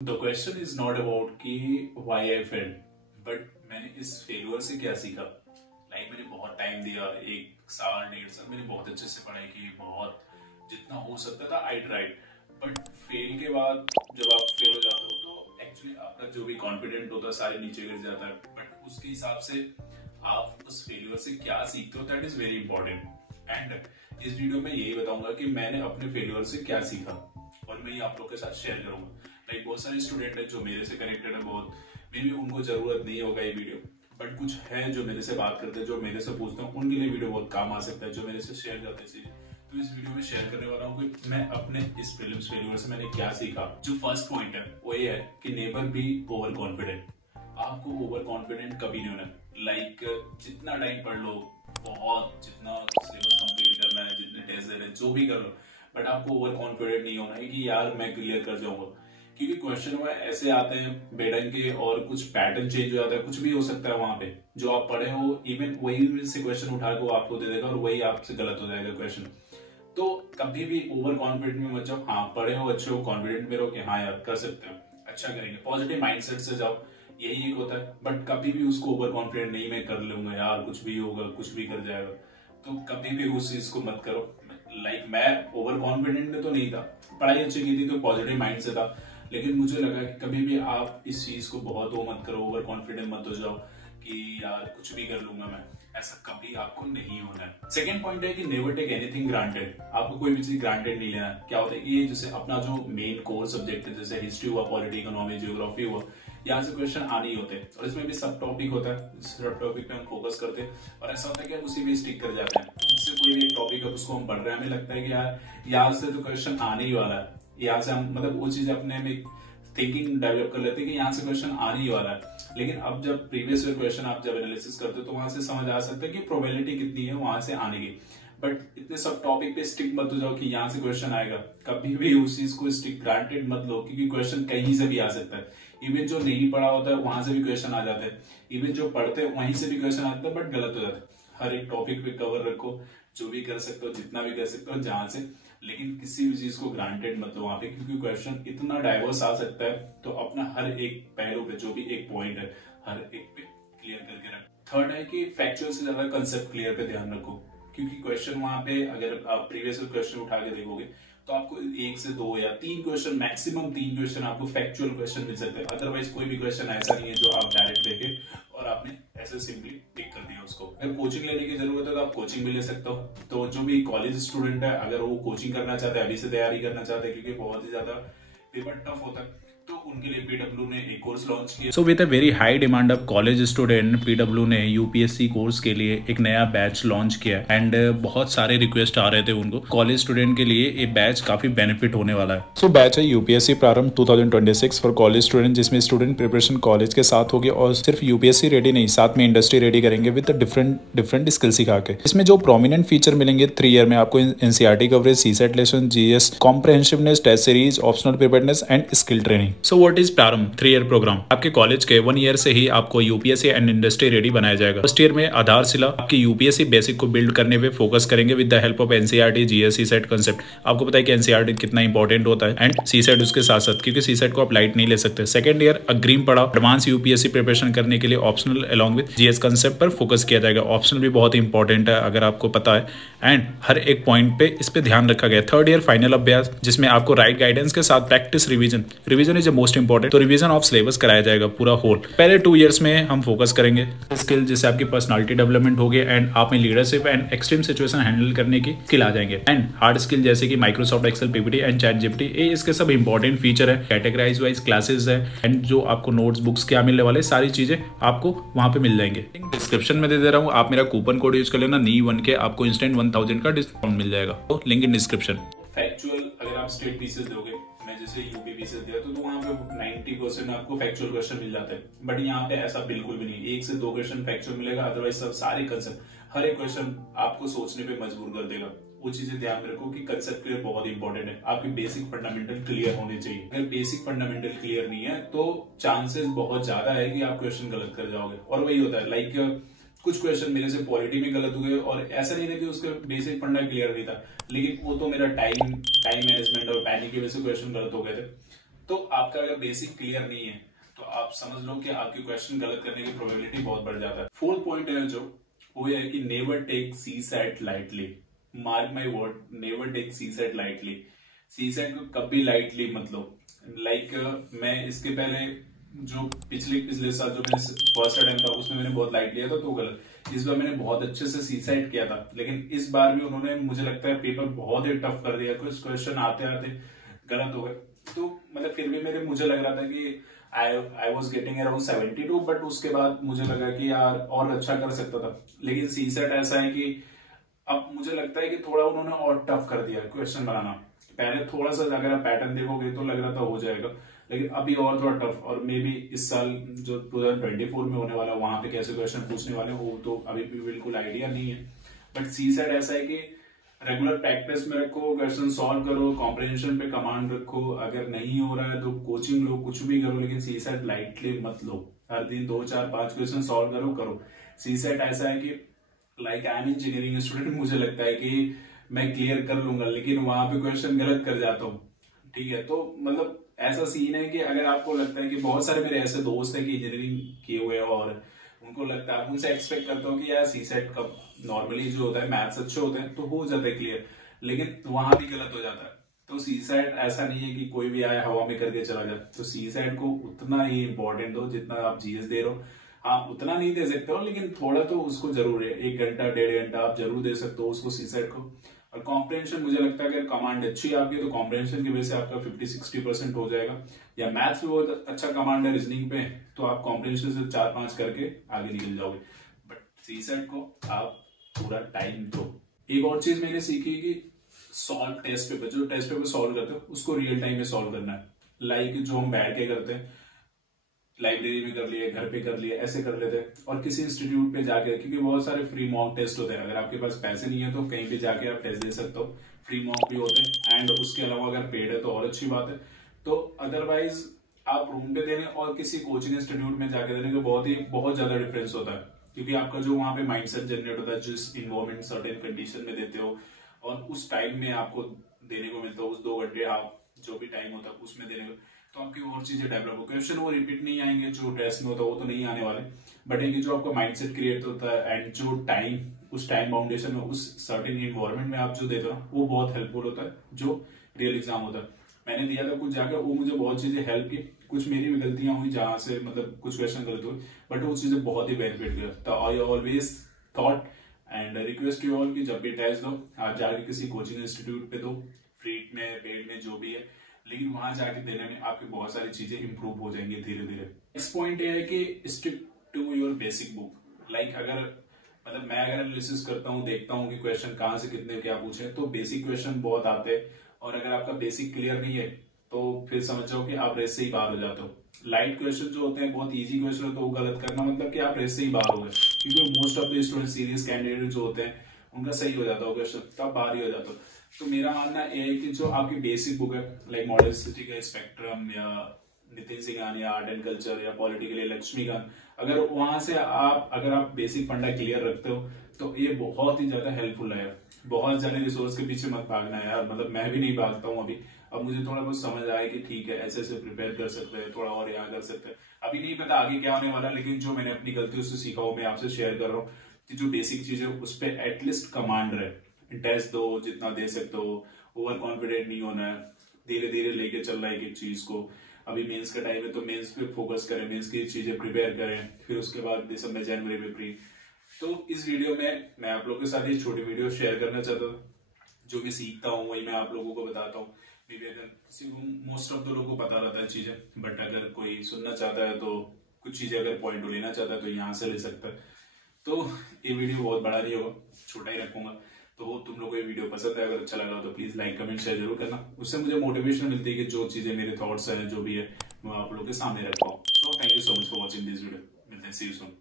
The question is not about कि why I failed, but मैंने इस फेलियर से क्या सीखा। मैंने बहुत टाइम दिया, 1 साल 1.5 साल मैंने बहुत अच्छे से पढ़ाई की, बहुत जितना हो सकता था आई ट्राइड। बट फेल के बाद जब आप फेल हो जाते हो तो एक्चुअली आपका जो भी कॉन्फिडेंट होता है सारे नीचे गिर जाता है। बट उसके हिसाब से आप उस फेलियर से क्या सीखते हो, that is very important. And इस वीडियो में यही बताऊंगा कि मैंने अपने फेलियर से क्या सीखा और मैं ये आप लोगों के साथ शेयर करूंगा। बहुत सारे स्टूडेंट है जो मेरे से कनेक्टेड है, बहुत मे बी उनको जरूरत नहीं होगा ये वीडियो, बट कुछ है जो मेरे से बात करते हैं, जो मेरे से पूछते हैं, उनके लिए वीडियो बहुत काम आ सकता है, जो मेरे से शेयर करते हैं चीजें। तो इस वीडियो में शेयर करने वाला हूँ कि मैं अपने इस प्रीलिम्स फेलियर से मैंने क्या सीखा। जो फर्स्ट पॉइंट है वो ये है कि नेवर बी ओवर कॉन्फिडेंट। आपको ओवर कॉन्फिडेंट कभी नहीं होना। जितना टाइम पढ़ लो, बहुत जितना सिलेबस कंप्लीट करना है, जितने टेस्ट देने, जो भी कर लो, बट आपको ओवर कॉन्फिडेंट नहीं होना है कि यार मैं क्लियर कर जाऊंगा। क्योंकि क्वेश्चन में ऐसे आते हैं बेढंग के और कुछ पैटर्न चेंज हो जाता है, कुछ भी हो सकता है वहां पे जो आप पढ़े हो, इवन वही से क्वेश्चन उठा के वो आपको दे देगा और वही आपसे गलत हो जाएगा क्वेश्चन। तो कभी भी ओवर कॉन्फिडेंट में मत जाओ। हाँ, पढ़े हो, अच्छे हो, कॉन्फिडेंट में रहो कि हाँ यार कर सकते हो, अच्छा करेंगे, पॉजिटिव माइंडसेट से जाओ, यही एक होता है। बट कभी भी उसको ओवर कॉन्फिडेंट नहीं, मैं कर लूंगा यार, कुछ भी होगा, कुछ भी कर जाएगा, तो कभी भी उस चीज को मत करो। मैं ओवर कॉन्फिडेंट में तो नहीं था, पढ़ाई अच्छी की थी तो पॉजिटिव माइंड से था, लेकिन मुझे लगा कि कभी भी आप इस चीज को बहुत वो मत करो, ओवर कॉन्फिडेंट मत हो जाओ कि यार कुछ भी कर लूंगा मैं। ऐसा कभी आपको नहीं होना है। सेकेंड पॉइंट है कि नेवर टेक एनीथिंग ग्रांटेड। आपको कोई भी चीज ग्रांटेड नहीं लेना। क्या होता है कि ये जैसे अपना जो मेन कोर सब्जेक्ट है, जैसे हिस्ट्री हुआ, पॉलिटी, इकोनॉमी, जियोग्राफी हुआ, यहाँ से क्वेश्चन आने ही होते हैं और इसमें भी सब टॉपिक होता है। सब टॉपिक पे हम फोकस करते हैं और ऐसा होता है कि आप उसी में स्टिक कर जाते हैं। जिससे कोई भी टॉपिक है उसको हम पढ़ रहे हैं, हमें लगता है कि यार यहाँ से तो क्वेश्चन आने ही वाला है, यहाँ से हम वो चीज अपने में थिंकिंग डेवलप कर लेते हैं कि यहाँ से क्वेश्चन आने ही वाला है। लेकिन अब जब प्रीवियस ईयर क्वेश्चन आप जब एनालिसिस करते हो तो वहां से समझ आ सकता है कि प्रोबेबिलिटी कितनी है वहां से आने की। बट इतने सब टॉपिक पे स्टिक मत हो जाओ कि यहाँ से क्वेश्चन आएगा। कभी भी उस चीज को स्टिक ग्रांटेड मत लो, क्योंकि क्वेश्चन कहीं से भी आ सकता है। इवन जो नहीं पढ़ा होता है वहां से भी क्वेश्चन आ जाते हैं, इवन जो पढ़ते हैं वहीं से भी क्वेश्चन आता है, बट गलत हो जाता है। हर एक टॉपिक पे कवर रखो, जो भी कर सकते हो, जितना भी कर सकते हो जहां से, लेकिन किसी भी चीज को ग्रांटेड मत लो वहां पे, क्योंकि क्वेश्चन इतना डाइवर्स आ सकता है। तो अपना हर एक पहलू पे जो भी एक पॉइंट है, हर एक पे क्लियर करके रखो। थर्ड है कि फैक्चुअल से ज्यादा कंसेप्ट क्लियर पे ध्यान रखो, क्योंकि क्वेश्चन वहां पे अगर आप प्रीवियस क्वेश्चन उठा के देखोगे तो आपको 1 से 2 या 3 क्वेश्चन, मैक्सिमम 3 क्वेश्चन आपको फैक्चुअल क्वेश्चन मिल सकते हैं। अदरवाइज कोई भी क्वेश्चन ऐसा नहीं है जो आप डायरेक्ट देखे और आपने ऐसे सिंपली टिक कर दिया उसको। अगर कोचिंग लेने की जरूरत है तो आप कोचिंग भी ले सकते हो। तो जो भी कॉलेज स्टूडेंट है, अगर वो कोचिंग करना चाहते हैं, अभी से तैयारी करना चाहते हैं, क्योंकि बहुत ही ज्यादा पेपर टफ होता है, तो उनके लिए पीडब्ल्यू ने एक कोर्स लॉन्च किया। So with a very high demand of college student, PW ने यूपीएससी कोर्स के लिए एक नया बैच लॉन्च किया एंड बहुत सारे रिक्वेस्ट आ रहे थे उनको। कॉलेज स्टूडेंट के लिए ये बैच काफी बेनिफिट होने वाला है। सो बैच है यूपीएससी प्रारंभ 2026 फॉर कॉलेज स्टूडेंट, जिसमें स्टूडेंट प्रिपरेशन कॉलेज के साथ होगी और सिर्फ यूपीएससी रेडी नहीं, साथ में इंडस्ट्री रेडी करेंगे विद डिफरेंट स्किल सिखा के। इसमें जो प्रोमिनेंट फीचर मिलेंगे 3 ईयर में आपको, NCERT coverage, CSAT lesson, GS comprehensiveness, test series, optional preparedness and skill training. So what is Prarambh 3 year programme? आपके कॉलेज के 1 ईयर से ही आपको यूपीएससी एंड इंडस्ट्री रेडी बनाया जाएगा। फर्स्ट ईयर में आधारशिला आपकी यूपीएससी बेसिक को बिल्ड करने पे फोकस करेंगे with the help of NCERT, GS, CSAT concept. आपको पता है कि एनसीईआरटी कितना इंपॉर्टेंट होता है एंड सीसेट उसके साथ साथ, क्योंकि सीसेट को आप लाइट नहीं ले सकते। सेकंड ईयर अग्रिम पढ़ा, एडवांस यूपीएससी प्रिपरेशन करने के लिए optional along with GS concept पर फोकस किया जाएगा। ऑप्शनल भी बहुत इंपॉर्टेंट है अगर आपको पता है, एंड हर एक पॉइंट पे इस पे ध्यान रखा गया। थर्ड ईयर फाइनल अभ्यास, जिसमें आपको राइट गाइडेंस के साथ practice revision is most important. तो रिवीजन ऑफ सिलेबस कराया जाएगा पूरा होल। पहले 2 इयर्स में हम फोकस करेंगे स्किल, जिससे आपकी पर्सनालिटी डेवलपमेंट होगी एंड आप में leadership and extreme situation handle करने की स्किल आ जाएंगे। एंड हार्ड स्किल जैसे कि Microsoft Excel, PPT and ChatGPT, ये इसके सब इंपॉर्टेंट फीचर है। कैटेगराइज वाइज क्लासेस है एंड जो आपको नोट्स, बुक्स क्या मिलने वाले, सारी चीजें आपको वहां पे मिल जाएंगे। डिस्क्रिप्शन में दे रहा हूँ, आप मेरा कूपन कोड यूज कर लेना, नी1 के, आपको इंस्टेंट 1000 का डिस्काउंट मिल जाएगा। तो लिंक इन डिस्क्रिप्शन। फैक्चुअल अगर आप स्टेट पीसेस दोगे, मैं जैसे यूपी पीसेस दिया तो वहां पे 90% आपको फैक्चुअल क्वेश्चन मिल जाते हैं। बट यहाँ पे ऐसा बिल्कुल भी नहीं, 1 से 2 क्वेश्चन फैक्चुअल मिलेगा, अदरवाइज सब सारे कंसेप्ट, हर एक क्वेश्चन आपको सोचने पे मजबूर कर देगा। वो चीजें ध्यान में रखो कि कंसेप्ट क्लियर बहुत इंपॉर्टेंट है। आपके बेसिक फंडामेंटल क्लियर होने चाहिए। अगर बेसिक फंडामेंटल क्लियर नहीं है तो चांसेस बहुत ज्यादा है कि आप क्वेश्चन गलत कर जाओगे। और वही होता है, कुछ क्वेश्चन मेरे से पॉलिटी में गलत हो गए और ऐसा नहीं था कि उसका बेसिक फंडा क्लियर नहीं था, लेकिन वो तो मेरा टाइम मैनेजमेंट और पैनिक की वजह से क्वेश्चन गलत हो गए थे। तो आपका अगर बेसिक क्लियर नहीं है तो आप समझ लो कि आपके क्वेश्चन गलत करने की प्रोबेबिलिटी बहुत बढ़ जाता है। फोर्थ पॉइंट है जो वो है कि never take CSAT lightly. Mark my word, never take CSAT lightly. CSAT को कभी लाइटली मत लो। मैं इसके पहले जो पिछले साल जो मैंने फर्स्ट अटेम्प्ट था उसमें मैंने बहुत लाइट लिया था तो गलत। इस बार मैंने बहुत अच्छे से सीसैट किया था, लेकिन इस बार भी उन्होंने मुझे लगता है पेपर बहुत ही टफ कर दिया। कुछ क्वेश्चन आते आते गलत हो गए, तो मतलब फिर भी मुझे लग रहा था कि I was getting around 72, but उसके बाद मुझे लगा कि यार और अच्छा कर सकता था। लेकिन सीसैट ऐसा है कि अब मुझे लगता है कि थोड़ा उन्होंने और टफ कर दिया क्वेश्चन बनाना। पहले थोड़ा सा अगर आप पैटर्न देखोगे तो लग रहा था हो जाएगा, लेकिन अभी और थोड़ा टफ। और मे बी इस साल जो 2024 में होने वाला है वहां पे कैसे क्वेश्चन पूछने वाले वो तो अभी भी बिल्कुल आइडिया नहीं है। बट सीसैट ऐसा है कि रेगुलर प्रैक्टिस में रखो, क्वेश्चन सॉल्व करो, कॉम्प्रिहेंशन पे कमांड रखो। अगर नहीं हो रहा है तो कोचिंग लो, कुछ भी करो, लेकिन सीसैट लाइटली मत लो। हर दिन 2, 4, 5 क्वेश्चन सॉल्व करो। सीसैट ऐसा है कि like I am engineering student, मुझे लगता है कि मैं क्लियर कर लूंगा, लेकिन वहां पे क्वेश्चन गलत कर जाता हूँ। ठीक है, तो मतलब ऐसा सीन है कि अगर आपको लगता है कि बहुत सारे मेरे ऐसे दोस्त हैं कि इंजीनियरिंग किए हुए और उनको लगता है, उनसे एक्सपेक्ट करता हूँ कि यार सीसैट का नॉर्मली जो होता है मैथ्स अच्छे होते हैं तो हो जाता है क्लियर, लेकिन वहां भी गलत हो जाता है। तो सीसैट ऐसा नहीं है कि कोई भी आया हवा में करके चला जाए। तो सीसैट को उतना ही इंपॉर्टेंट दो जितना आप जीएस दे रहे हो। हाँ, उतना नहीं दे सकते हो, लेकिन थोड़ा तो उसको जरूर है। 1 घंटा 1.5 घंटा आप जरूर दे सकते हो उसको सीसैट को। और कॉम्प्रिहेंशन मुझे लगता है अगर कमांड अच्छी है आपकी तो कॉम्प्रिहेंशन की वजह से आपका 50-60% हो जाएगा। या मैथ्स में बहुत अच्छा कमांड है रीजनिंग पे तो आप कॉम्प्रिहेंशन से 4-5 करके आगे निकल जाओगे। बट सीसैट को आप पूरा टाइम दो। एक और चीज मैंने सीखी कि सॉल्व टेस्ट पेपर, जो टेस्ट पेपर सॉल्व करते हो उसको रियल टाइम में सॉल्व करना है। लाइक जो हम बैठ के करते हैं, लाइब्रेरी में कर लिए, घर पे कर लिए, ऐसे कर लेते हैं। और किसी इंस्टीट्यूट पे जाके, क्योंकि बहुत सारे फ्री मॉक टेस्ट होते हैं, अगर आपके पास पैसे नहीं है तो कहीं पे जाके आप टेस्ट दे सकते हो। फ्री मॉक भी होते हैं, एंड उसके अलावा अगर पेड है तो और अच्छी बात है। तो अदरवाइज आप रूम पे देने और किसी कोचिंग इंस्टीट्यूट में जाके देने का बहुत ज्यादा डिफरेंस होता है, क्योंकि आपका जो वहां पे माइंडसेट जनरेट होता है, जिस इन्वायरमेंट सर्टेन कंडीशन में देते हो और उस टाइम में आपको देने को मिलता है, उस 2 घंटे आप जो भी टाइम होता है उसमें देने को, तो आपकी और चीजें डेवलप हो। क्वेश्चन वो रिपीट नहीं आएंगे जो टेस्ट में होता है, वो तो नहीं आने वाले, बट एक जो आपका माइंडसेट क्रिएट होता है एंड जो टाइम, उस टाइम बाउंडेशन में, उस सर्टेन इन्वायरमेंट में आप जो देते हो वो बहुत हेल्पफुल होता है जो रियल एग्जाम होता है। मैंने दिया था कुछ जाकर, वो मुझे बहुत चीजें हेल्प की। कुछ मेरी भी गलतियां हुई जहां से मतलब कुछ क्वेश्चन गलत हुए, बट वो चीजें बहुत ही बेनिफिट दिया। तो I always thought and request you all कि जब भी टेस्ट दो आप जाके किसी कोचिंग इंस्टीट्यूट पे दो, फ्री में पेड में जो भी है, लेकिन वहां जाके देने में आपकी बहुत सारी चीजें इंप्रूव हो जाएंगी धीरे धीरे। नेक्स्ट पॉइंट ये है कि stick to your basic book. Like अगर मतलब मैं अगर एनालिसिस करता हूँ, देखता हूँ कि क्वेश्चन कहाँ से कितने क्या पूछे, तो बेसिक क्वेश्चन बहुत आते हैं। और अगर आपका बेसिक क्लियर नहीं है तो फिर समझ जाओ कि आप रेस से ही बाहर हो जाते हो। लाइट क्वेश्चन जो होते हैं, बहुत इजी क्वेश्चन होते हैं, वो गलत करना मतलब कि आप रेस से ही बाहर हो गए, क्योंकि most of the student serious candidate जो होते हैं उनका सही हो जाता हो क्वेश्चन, तब बाहर ही हो जाता हो। तो मेरा मानना यह है कि जो आपकी बेसिक बुक है, लाइक मॉडर्न सिटी का स्पेक्ट्रम या नितिन सिंघान या आर्ट एंड कल्चर या पॉलिटिकल लक्ष्मीकांत, अगर वहां से अगर आप बेसिक फंडा क्लियर रखते हो तो ये बहुत ही ज्यादा हेल्पफुल है। बहुत ज्यादा रिसोर्स के पीछे मत भागना है यार, मतलब मैं भी नहीं भागता हूँ अभी। अब मुझे थोड़ा बहुत समझ आया कि ठीक है ऐसे ऐसे प्रिपेयर कर सकते हैं, थोड़ा और यहाँ कर सकते हैं। अभी नहीं पता आगे क्या होने वाला, लेकिन जो मैंने अपनी गलतियों से सीखा हो मैं आपसे शेयर कर रहा हूँ कि जो बेसिक चीज है उस पर एटलीस्ट कमांड रहे। टेस्ट दो जितना दे सकते हो, ओवर कॉन्फिडेंट नहीं होना है, धीरे धीरे लेके चल रहा है एक चीज को। अभी मेंस का टाइम है तो मेंस पे फोकस करें, मेंस की चीजें प्रिपेयर करें, फिर उसके बाद दिसंबर जनवरी में प्री। तो इस वीडियो में मैं आप लोगों के साथ ये छोटी वीडियो शेयर करना चाहता हूँ। जो भी सीखता हूँ वही मैं आप लोगों को बताता हूँ। अगर किसी को, मोस्ट ऑफ द लोगों को पता रहता है चीजें, बट अगर कोई सुनना चाहता है तो कुछ चीजें अगर पॉइंट लेना चाहता है तो यहाँ से ले सकता है। तो ये वीडियो बहुत बड़ा नहीं होगा, छोटा ही रखूंगा। तो तुम लोगों को ये वीडियो पसंद है, अगर अच्छा लगा तो प्लीज लाइक कमेंट शेयर जरूर करना। उससे मुझे मोटिवेशन मिलती है कि जो चीजें मेरे थॉट्स है जो भी है वो आप लोगों के सामने रख पाऊँ। So thank you so much for watching this video. मिलते हैं, सी यू सून।